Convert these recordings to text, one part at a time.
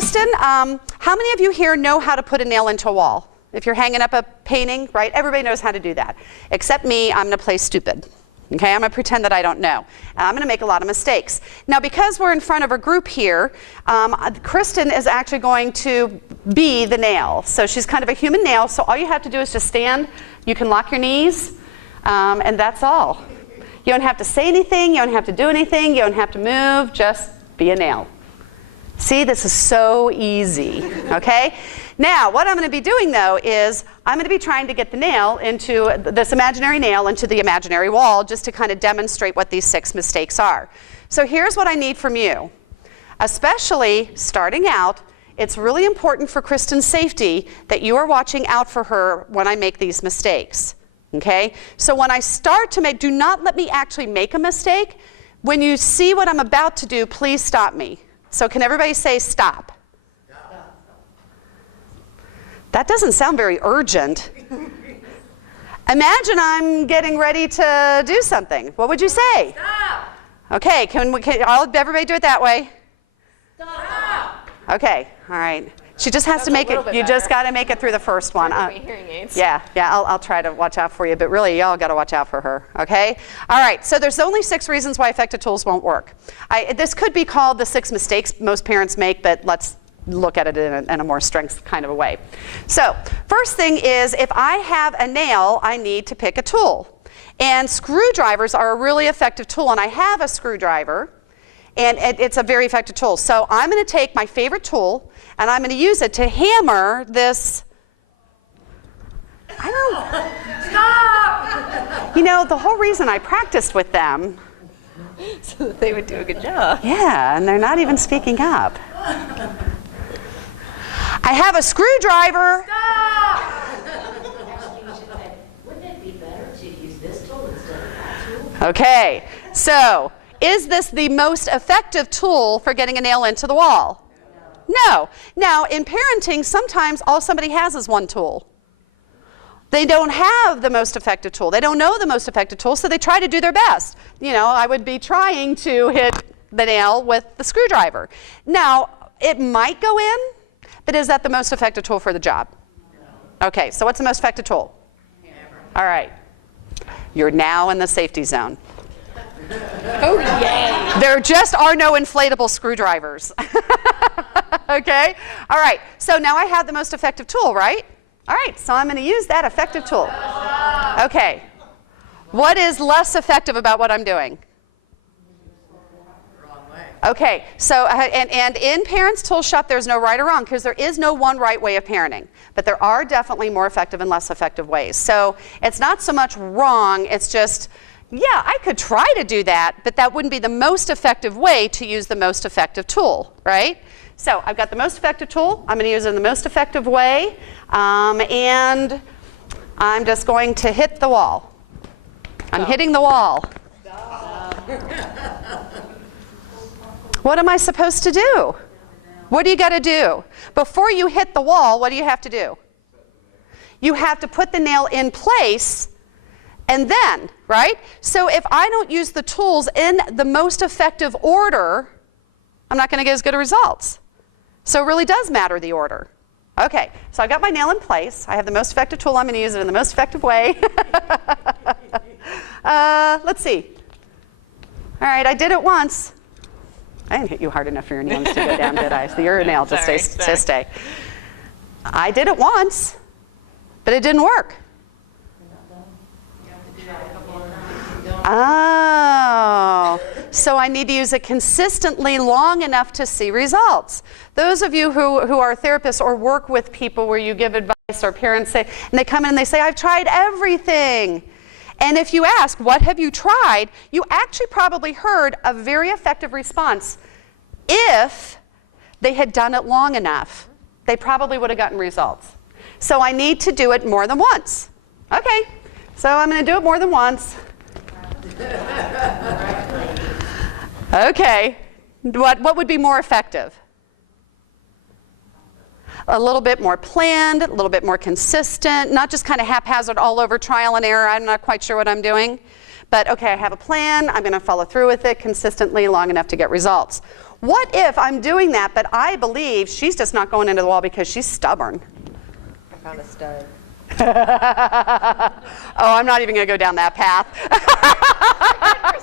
Kristen, how many of you here know how to put a nail into a wall? If you're hanging up a painting, right? Everybody knows how to do that. Except me, I'm going to play stupid. Okay, I'm going to pretend that I don't know. And I'm going to make a lot of mistakes. Now, because we're in front of a group here, Kristen is actually going to be the nail. So she's kind of a human nail, so all you have to do is just stand. You can lock your knees, and that's all. You don't have to say anything. You don't have to do anything. You don't have to move. Just be a nail. See, this is so easy, okay? Now, what I'm going to be doing, though, is I'm going to be trying to get the nail into this imaginary nail into the imaginary wall just to kind of demonstrate what these 6 mistakes are. So here's what I need from you. Especially starting out, it's really important for Kristen's safety that you are watching out for her when I make these mistakes, okay? So when I start to make, do not let me actually make a mistake. When you see what I'm about to do, please stop me. So can everybody say stop? Stop. That doesn't sound very urgent. Imagine I'm getting ready to do something. What would you say? Stop. Okay, can everybody do it that way? Stop. Okay, all right. She just has to make it, you just got to make it through the first one. Hearing aids. Yeah, I'll try to watch out for you, but really y'all got to watch out for her, okay? All right, so there's only 6 reasons why effective tools won't work. This could be called the 6 mistakes most parents make, but let's look at it in a more strength kind of a way. So first thing is, if I have a nail, I need to pick a tool. And screwdrivers are a really effective tool, and I have a screwdriver. And it's a very effective tool. So I'm going to take my favorite tool, and I'm going to use it to hammer this. Stop! You know, the whole reason I practiced with them. So that they would do a good job. Yeah, and they're not even speaking up. I have a screwdriver. Stop! Wouldn't it be better to use this tool instead of that tool? Okay, so. Is this the most effective tool for getting a nail into the wall? No. Now, in parenting, sometimes all somebody has is one tool. They don't have the most effective tool. They don't know the most effective tool, so they try to do their best. You know, I would be trying to hit the nail with the screwdriver. Now, it might go in, but is that the most effective tool for the job? No. Okay, so what's the most effective tool? Hammer. All right. You're now in the safety zone. Oh, yay. There just are no inflatable screwdrivers. Okay? All right. So now I have the most effective tool, right? All right. So I'm going to use that effective tool. Okay. What is less effective about what I'm doing? Okay. So, and in Parents Toolshop, there's no right or wrong because there is no one right way of parenting. But there are definitely more effective and less effective ways. So it's not so much wrong. It's just, yeah, I could try to do that, but that wouldn't be the most effective way to use the most effective tool, right? So I've got the most effective tool. I'm going to use it in the most effective way. And I'm just going to hit the wall. I'm hitting the wall. What am I supposed to do? What do you got to do? Before you hit the wall, what do you have to do? You have to put the nail in place. And then, right? So if I don't use the tools in the most effective order, I'm not going to get as good results. So it really does matter the order. Okay, so I got my nail in place. I have the most effective tool. I'm going to use it in the most effective way. Let's see. All right, I did it once. I didn't hit you hard enough for your nails to go down, did I? So your nail just stay. I did it once, but it didn't work. Oh, so I need to use it consistently long enough to see results. Those of you who are therapists or work with people where you give advice or parents say, and they come in and they say, I've tried everything. And if you ask, what have you tried? You actually probably heard a very effective response. If they had done it long enough, they probably would have gotten results. So I need to do it more than once. Okay, so I'm going to do it more than once. Okay, what would be more effective? A little bit more planned, a little bit more consistent, not just kind of haphazard all over trial and error. I'm not quite sure what I'm doing. But okay, I have a plan, I'm gonna follow through with it consistently long enough to get results. What if I'm doing that, but I believe she's just not going into the wall because she's stubborn? I found a stud. Oh, I'm not even gonna go down that path.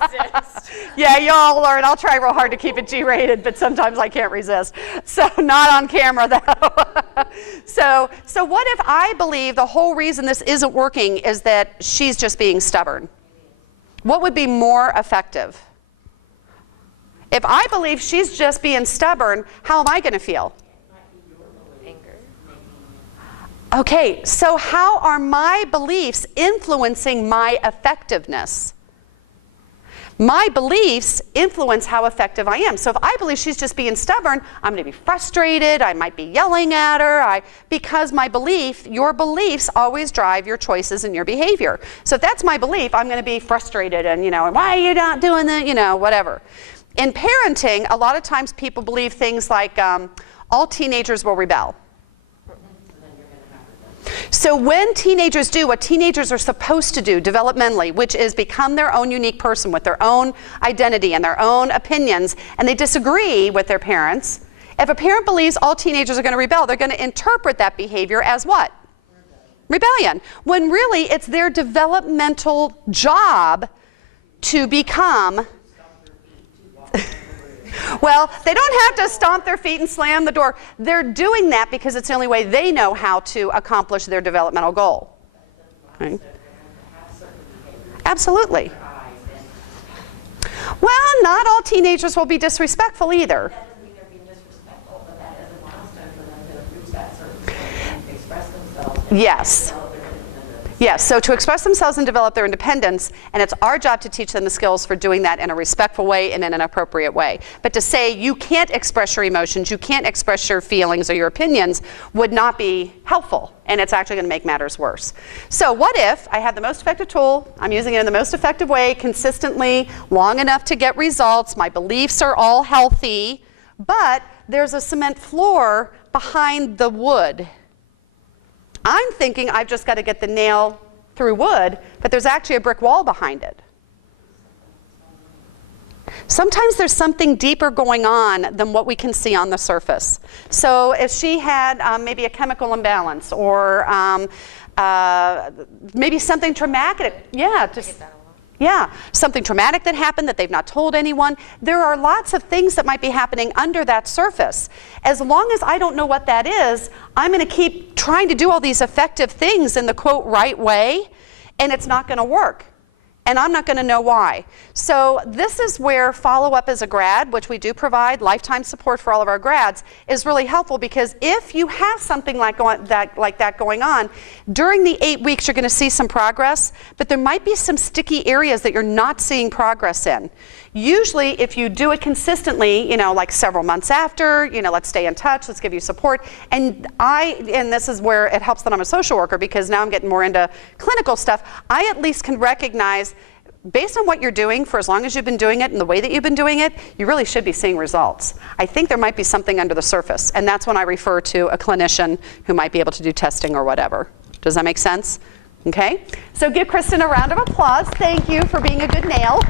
Resist. Yeah, y'all learn. I'll try real hard to keep it G-rated, but sometimes I can't resist. So not on camera, though. So what if I believe the whole reason this isn't working is that she's just being stubborn? What would be more effective? If I believe she's just being stubborn, how am I going to feel? Anger. Okay, so how are my beliefs influencing my effectiveness? My beliefs influence how effective I am. So if I believe she's just being stubborn, I'm going to be frustrated, I might be yelling at her, because my belief, your beliefs always drive your choices and your behavior. So if that's my belief, I'm going to be frustrated and, why are you not doing that, whatever. In parenting, a lot of times people believe things like all teenagers will rebel. So when teenagers do what teenagers are supposed to do developmentally, which is become their own unique person with their own identity and their own opinions, and they disagree with their parents, if a parent believes all teenagers are going to rebel, they're going to interpret that behavior as what? Rebellion. When really it's their developmental job to become... Well, they don't have to stomp their feet and slam the door. They're doing that because it's the only way they know how to accomplish their developmental goal. Right? Absolutely. Well, not all teenagers will be disrespectful either. That doesn't mean they're being disrespectful, but that is a milestone for them to reach that certain point and express themselves. Yes. Yes, so to express themselves and develop their independence, and it's our job to teach them the skills for doing that in a respectful way and in an appropriate way. But to say you can't express your emotions, you can't express your feelings or your opinions would not be helpful, and it's actually going to make matters worse. So what if I have the most effective tool, I'm using it in the most effective way, consistently, long enough to get results, my beliefs are all healthy, but there's a cement floor behind the wood. I'm thinking I've just got to get the nail through wood, but there's actually a brick wall behind it. Sometimes there's something deeper going on than what we can see on the surface. So if she had maybe a chemical imbalance or maybe something traumatic, something traumatic that happened that they've not told anyone. There are lots of things that might be happening under that surface. As long as I don't know what that is, I'm going to keep trying to do all these effective things in the quote right way, and it's not going to work. And I'm not going to know why. So this is where follow-up as a grad, which we do provide, lifetime support for all of our grads, is really helpful, because if you have something like that going on, during the 8 weeks you're going to see some progress, but there might be some sticky areas that you're not seeing progress in. Usually if you do it consistently, like several months after, let's stay in touch, let's give you support. And this is where it helps that I'm a social worker, because now I'm getting more into clinical stuff. I at least can recognize, based on what you're doing, for as long as you've been doing it and the way that you've been doing it, you really should be seeing results. I think there might be something under the surface, and that's when I refer to a clinician who might be able to do testing or whatever. Does that make sense? Okay, so give Kristen a round of applause. Thank you for being a good nail.